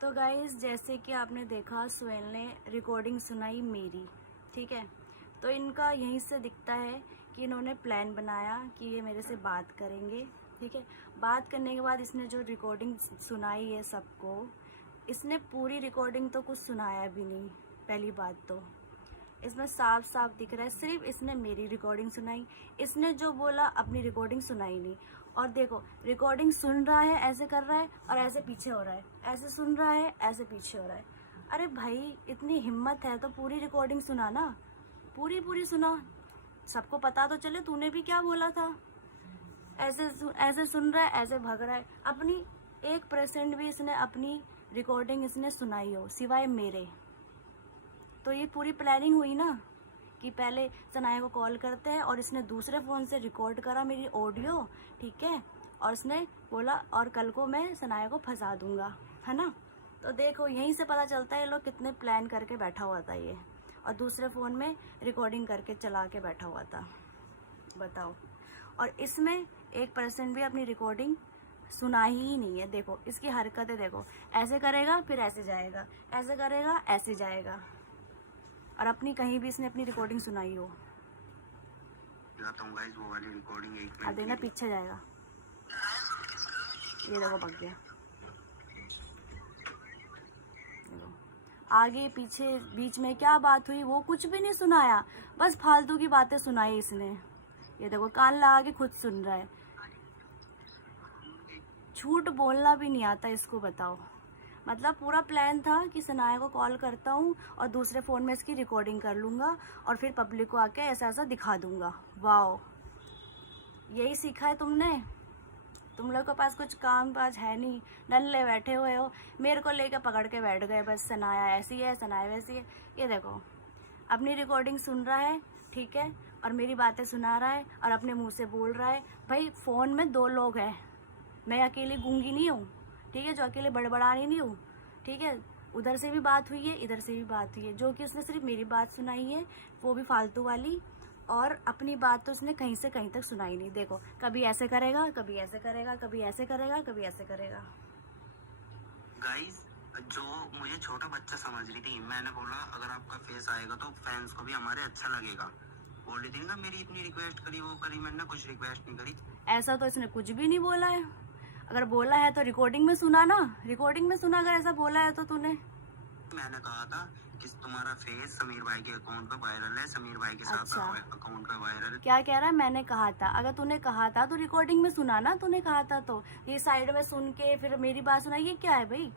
तो गाइस, जैसे कि आपने देखा सोहेल ने रिकॉर्डिंग सुनाई मेरी, ठीक है। तो इनका यहीं से दिखता है कि इन्होंने प्लान बनाया कि ये मेरे से बात करेंगे, ठीक है। बात करने के बाद इसने जो रिकॉर्डिंग सुनाई है सबको, इसने पूरी रिकॉर्डिंग तो कुछ सुनाया भी नहीं। पहली बात तो इसमें साफ साफ दिख रहा है सिर्फ इसने मेरी रिकॉर्डिंग सुनाई, इसने जो बोला अपनी रिकॉर्डिंग सुनाई नहीं। और देखो, रिकॉर्डिंग सुन रहा है, ऐसे कर रहा है और ऐसे पीछे हो रहा है, ऐसे सुन रहा है, ऐसे पीछे हो रहा है। अरे भाई, इतनी हिम्मत है तो पूरी रिकॉर्डिंग सुना ना, पूरी पूरी सुना, सबको पता तो चले तूने भी क्या बोला था। ऐसे सुन रहा है, ऐसे भाग रहा है। अपनी 1% भी इसने अपनी रिकॉर्डिंग इसने सुनाई हो सिवाय मेरे। तो ये पूरी प्लानिंग हुई ना कि पहले सनाया को कॉल करते हैं और इसने दूसरे फ़ोन से रिकॉर्ड करा मेरी ऑडियो, ठीक है। और इसने बोला और कल को मैं सनाया को फंसा दूंगा, है ना। तो देखो, यहीं से पता चलता है ये लोग कितने प्लान करके बैठा हुआ था ये, और दूसरे फ़ोन में रिकॉर्डिंग करके चला के बैठा हुआ था, बताओ। और इसमें 1% भी अपनी रिकॉर्डिंग सुना ही नहीं है। देखो इसकी हरकतें देखो, ऐसे करेगा फिर ऐसे जाएगा, ऐसे करेगा ऐसे जाएगा, और अपनी कहीं भी इसने अपनी रिकॉर्डिंग सुनाई हो। वो वाली रिकॉर्डिंग एक अब देखना पीछे जाएगा, ये देखो भाग गया। देखो, आगे पीछे बीच में क्या बात हुई वो कुछ भी नहीं सुनाया, बस फालतू की बातें सुनाई इसने। ये देखो, कान लगा के खुद सुन रहा है। झूठ बोलना भी नहीं आता इसको, बताओ। मतलब पूरा प्लान था कि सनाया को कॉल करता हूँ और दूसरे फ़ोन में इसकी रिकॉर्डिंग कर लूँगा और फिर पब्लिक को आके ऐसा ऐसा दिखा दूँगा। वाओ, यही सीखा है तुमने? तुम लोग के पास कुछ काम काज है नहीं, नल्ले बैठे हुए हो, मेरे को लेकर पकड़ के बैठ गए बस, सनाया ऐसी है, सनाया वैसी है। ये देखो, अपनी रिकॉर्डिंग सुन रहा है, ठीक है, और मेरी बातें सुना रहा है और अपने मुंह से बोल रहा है। भाई, फ़ोन में 2 लोग हैं, मैं अकेली गूंगी नहीं हूँ, ठीक है, जो अकेले बड़बड़ानी नहीं हूँ, ठीक है। उधर से भी बात हुई है, इधर से भी बात हुई है, जो कि उसने सिर्फ मेरी बात सुनाई है, वो भी फालतू वाली। और अपनी बात तो उसने कहीं से कहीं तक सुनाई नहीं। देखो, कभी ऐसे करेगा, कभी ऐसे करेगा, कभी ऐसे करेगा, कभी ऐसे करेगा। गाइस, जो मुझे छोटा बच्चा समझ रही थी, मैंने बोला अगर आपका फेस आएगा तो फैंस को भी हमारे अच्छा लगेगा। बोल रही थी ना मेरी इतनी रिक्वेस्ट करी, वो करी, मैंने कुछ रिक्वेस्ट नहीं करी। ऐसा तो इसने कुछ भी नहीं बोला है। अगर बोला है तो रिकॉर्डिंग में सुना ना, रिकॉर्डिंग में सुना, अगर ऐसा बोला है तो तूने। मैंने कहा था कि तुम्हारा फेस समीर भाई के अकाउंट पे वायरल है, समीर भाई के साथ अच्छा, अकाउंट पे वायरल। क्या कह रहा है? मैंने कहा था। अगर तूने कहा था तो रिकॉर्डिंग में सुना ना, तूने कहा था तो। ये साइड में सुन के फिर मेरी बात सुना, ये क्या है भाई?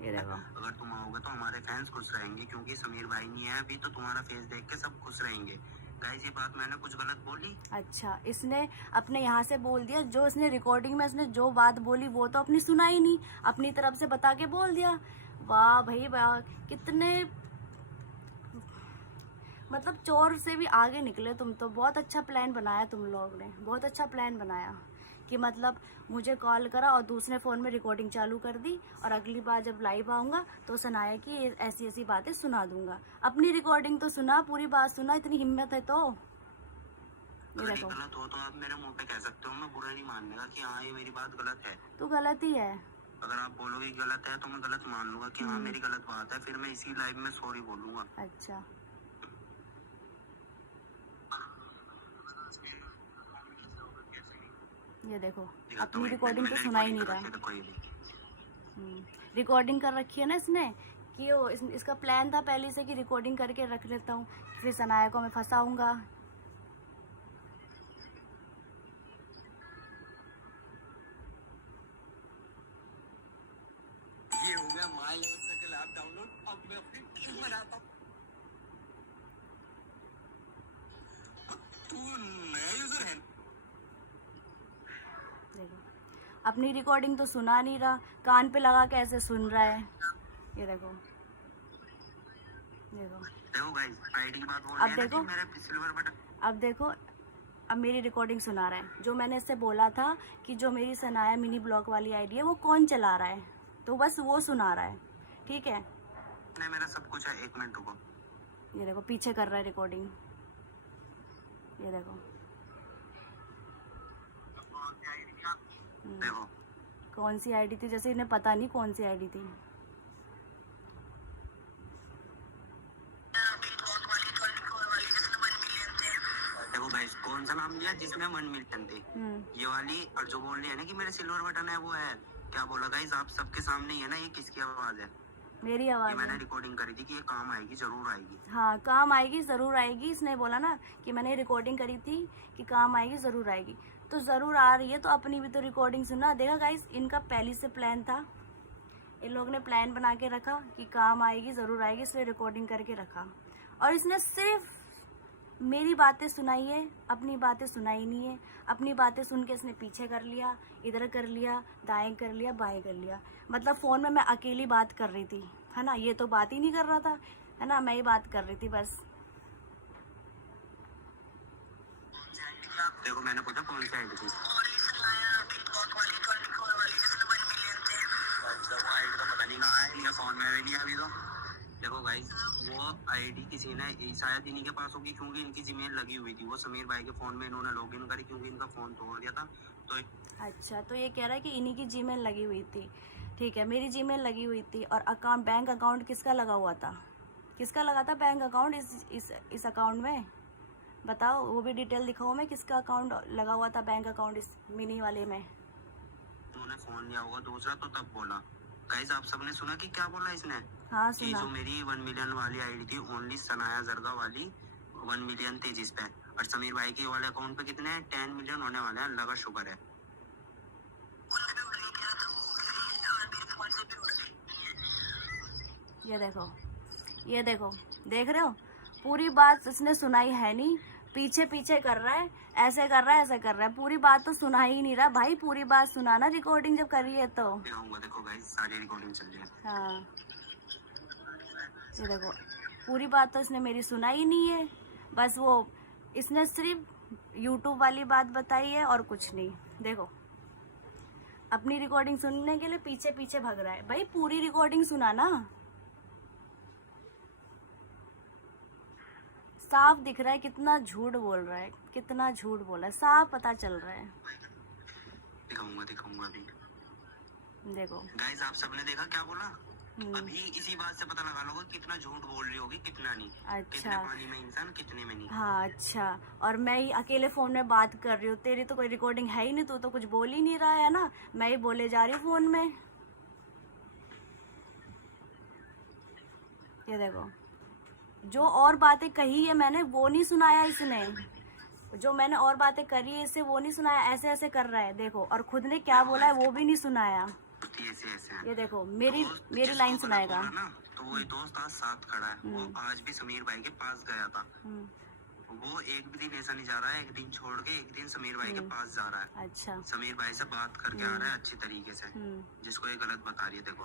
ये देखो, अगर तुम आओगे तो हमारे फैंस खुश रहेंगे, क्योंकि समीर भाई नहीं है अभी, तो तुम्हारा फेस देख के सब खुश रहेंगे। गाइस, ये बात मैंने कुछ गलत बोली? अच्छा, इसने अपने यहाँ से बोल दिया, जो इसने रिकॉर्डिंग में इसने जो बात बोली वो तो अपनी सुना ही नहीं, अपनी तरफ से बता के बोल दिया। वाह भाई वाह, कितने मतलब चोर से भी आगे निकले तुम तो। बहुत अच्छा प्लान बनाया तुम लोग ने, बहुत अच्छा प्लान बनाया कि मतलब मुझे कॉल करा और दूसरे फ़ोन में रिकॉर्डिंग चालू कर दी, और अगली बार जब लाइव आऊँगा तो सनाया कि ऐसी ऐसी बातें सुना दूंगा। अपनी रिकॉर्डिंग तो सुना, पूरी बात सुना, इतनी हिम्मत है तो। ये देखो, गलत हो तो आप मेरे मुंह पे कह सकते हो, मैं बुरा नहीं मानने का कि हाँ ये मेरी बात गलत है। तू गलत ही है। अगर आप बोलोगे गलत है तो मैं गलत मान लूंगा कि हाँ मेरी गलत बात है, फिर मैं इसी लाइव में सॉरी बोलूंगा। अच्छा, ये देखो, अपनी रिकॉर्डिंग तो सुना ही नहीं रहा। रिकॉर्डिंग कर रखी है ना इसने, कि वो इसका प्लान था पहले से कि रिकॉर्डिंग करके रख लेता हूँ, फिर सनाया को मैं फंसाऊंगा। ये हो गया my level circle app download, अब मैं अपनी टीम बनाता हूँ। तू नया यूजर है? देखो, अपनी रिकॉर्डिंग तो सुना नहीं रहा, कान पे लगा के ऐसे सुन रहा है। ये देखो, देखो, देखो गाइस, आईडी की बात बोल अब रहे हैं ना देखो, कि मेरे सिल्वर बटन। अब देखो, अब मेरी रिकॉर्डिंग सुना रहा है। जो मैंने इससे बोला था कि जो मेरी सनाया मिनी ब्लॉग वाली आईडी है वो कौन चला रहा है, तो बस वो सुना रहा है, ठीक है। नहीं, मेरा सब कुछ है, 1 मिनट रुको। ये देखो, पीछे कर रहा है रिकॉर्डिंग। ये देखो, देखो, कौन सी आईडी थी, जैसे इन्हें पता नहीं कौन सी आईडी थी। देखो गाइस, कौन सा नाम लिया जिसमें 1 मिलियन थे, ये वाली। और जो बोल रही है ना कि मेरे सिल्वर बटन है, वो है क्या बोला गाइस, आप सबके सामने ही है ना, ये किसकी आवाज है? मेरी ये आवाज मैंने है। रिकॉर्डिंग करी थी कि ये काम आएगी, जरूर आएगी। हाँ, काम आएगी ज़रूर आएगी, इसने बोला ना कि मैंने रिकॉर्डिंग करी थी कि काम आएगी ज़रूर आएगी, तो ज़रूर आ रही है। तो अपनी भी तो रिकॉर्डिंग सुना। देखा गाइस, इनका पहले से प्लान था, इन लोगों ने प्लान बना के रखा कि काम आएगी ज़रूर आएगी, इसलिए रिकॉर्डिंग करके रखा। और इसने सिर्फ मेरी बातें सुनाई है, अपनी बातें सुनाई नहीं है। अपनी बातें सुन के इसने पीछे कर लिया, इधर कर लिया, दाएं कर लिया, बाएं कर लिया। मतलब फ़ोन में मैं अकेली बात कर रही थी, है ना, ये तो बात ही नहीं कर रहा था, है ना, मैं ही बात कर रही थी बस। देखो मैंने पूछा कौन सी आईडी थी, अच्छा वो आईडी तो पता नहीं कहाँ है, इनका फोन में भी नहीं है अभी तो। देखो गाइस, वो आईडी किसी ने शायद इन्हीं के पास होगी, क्योंकि इनकी जीमेल लगी हुई थी। वो समीर भाई के फोन में इन्होंने लॉगिन करी, क्योंकि इनका फोन तोड़ दिया था। तो अच्छा, तो ये कह रहा है कि इन्हीं की जीमेल लगी हुई थी। ठीक है, मेरी जीमेल लगी हुई थी। और अकाउंट, बैंक अकाउंट किसका लगा हुआ था? किसका लगा था बैंक अकाउंट इस अकाउंट में? बताओ, वो भी डिटेल दिखाओ मैं, किसका अकाउंट लगा हुआ था बैंक अकाउंट इस मिनी वाले में? उन्होंने फोन लिया होगा दूसरा, तो तब बोला। गाइस, आप सबने सुना कि क्या बोला इसने? हाँ, कि सुना। जो मेरी 1 मिलियन वाली आईडी थी, ओनली सनाया जरगा वाली 1 मिलियन थी जिस पे, और समीर भाई के वाले अकाउंट पे कितने हैं? 10 मिलियन होने वाले हैं, अल्लाह का शुक्र है। ये देखो, ये देखो, देख रहे हो, पूरी बात इसने सुनाई है नहीं, पीछे पीछे कर रहा है, ऐसे कर रहा है, ऐसे कर रहा है, पूरी बात तो सुना ही नहीं रहा। भाई पूरी बात सुनाना, रिकॉर्डिंग जब करी है तो। दिखाऊंगा, देखो गाइस, सारी रिकॉर्डिंग चल रही है। हाँ, ये देखो, पूरी बात तो इसने मेरी सुनाई नहीं है, बस वो इसने सिर्फ यूट्यूब वाली बात बताई है और कुछ नहीं। देखो, अपनी रिकॉर्डिंग सुनने के लिए पीछे पीछे भाग रहा है। भाई पूरी रिकॉर्डिंग सुना ना, साफ दिख रहा है कितना झूठ बोल रहा है, कितना झूठ बोला है, साफ पता चल रहा है। दिखाऊंगा अभी। देखो गाइस, आप सबने देखा क्या बोला? अभी इसी बात से पता लगा लोगे कितना झूठ बोल रही होगी, कितना नहीं। अच्छा। कितने पानी में इंसान, कितने में नहीं। हाँ, अच्छा, और मैं ही अकेले फोन में बात कर रही हूँ, तेरी तो कोई रिकॉर्डिंग है ही नहीं, तू तो कुछ बोल ही नहीं रहा है ना, मैं ही बोले जा रही हूँ फोन में। ये देखो, जो और बातें कही है मैंने वो नहीं सुनाया इसने, जो मैंने और बातें करी है इससे वो नहीं सुनाया, ऐसे ऐसे कर रहा है। देखो, और खुद ने क्या बोला है वो भी नहीं सुनाया। ये देखो, मेरी लाइन सुनाएगा ना, तो वही दोस्त आज साथ खड़ा है, वो आज भी समीर भाई के पास गया था। वो एक भी दिन ऐसा नहीं जा रहा है, एक दिन छोड़ के एक दिन समीर भाई के पास जा रहा है। अच्छा, समीर भाई से बात करके आ रहा है अच्छी तरीके से, जिसको ये गलत बता रही है। देखो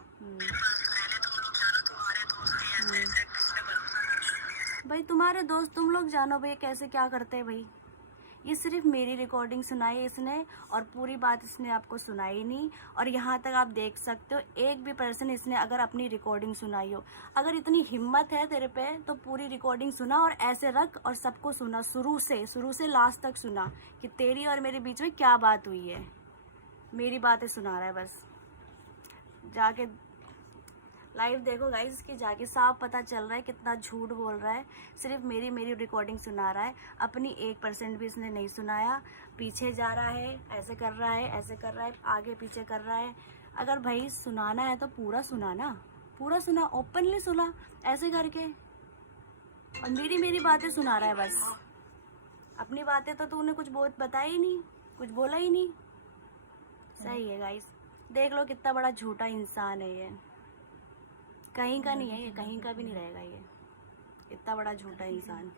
भाई तुम्हारे दोस्त तुम लोग जानो भाई कैसे क्या करते हैं भाई। ये सिर्फ मेरी रिकॉर्डिंग सुनाई इसने और पूरी बात इसने आपको सुनाई नहीं। और यहाँ तक आप देख सकते हो, एक भी पर्सन इसने अगर अपनी रिकॉर्डिंग सुनाई हो, अगर इतनी हिम्मत है तेरे पे तो पूरी रिकॉर्डिंग सुना और ऐसे रख और सबको सुना, शुरू से लास्ट तक सुना कि तेरी और मेरे बीच में क्या बात हुई है। मेरी बातें सुना रहा है बस, जाके लाइव देखो गाइस, इसकी जाके साफ पता चल रहा है कितना झूठ बोल रहा है। सिर्फ मेरी रिकॉर्डिंग सुना रहा है, अपनी 1% भी इसने नहीं सुनाया। पीछे जा रहा है, ऐसे कर रहा है, ऐसे कर रहा है, आगे पीछे कर रहा है। अगर भाई सुनाना है तो पूरा सुनाना, पूरा सुना, ओपनली सुना, ऐसे करके। और मेरी बातें सुना रहा है बस, अपनी बातें तो तूने कुछ बताई ही नहीं, कुछ बोला ही नहीं। सही है गाइस, देख लो कितना बड़ा झूठा इंसान है ये, कहीं का नहीं है ये, कहीं का भी नहीं रहेगा ये, इतना बड़ा झूठा इंसान।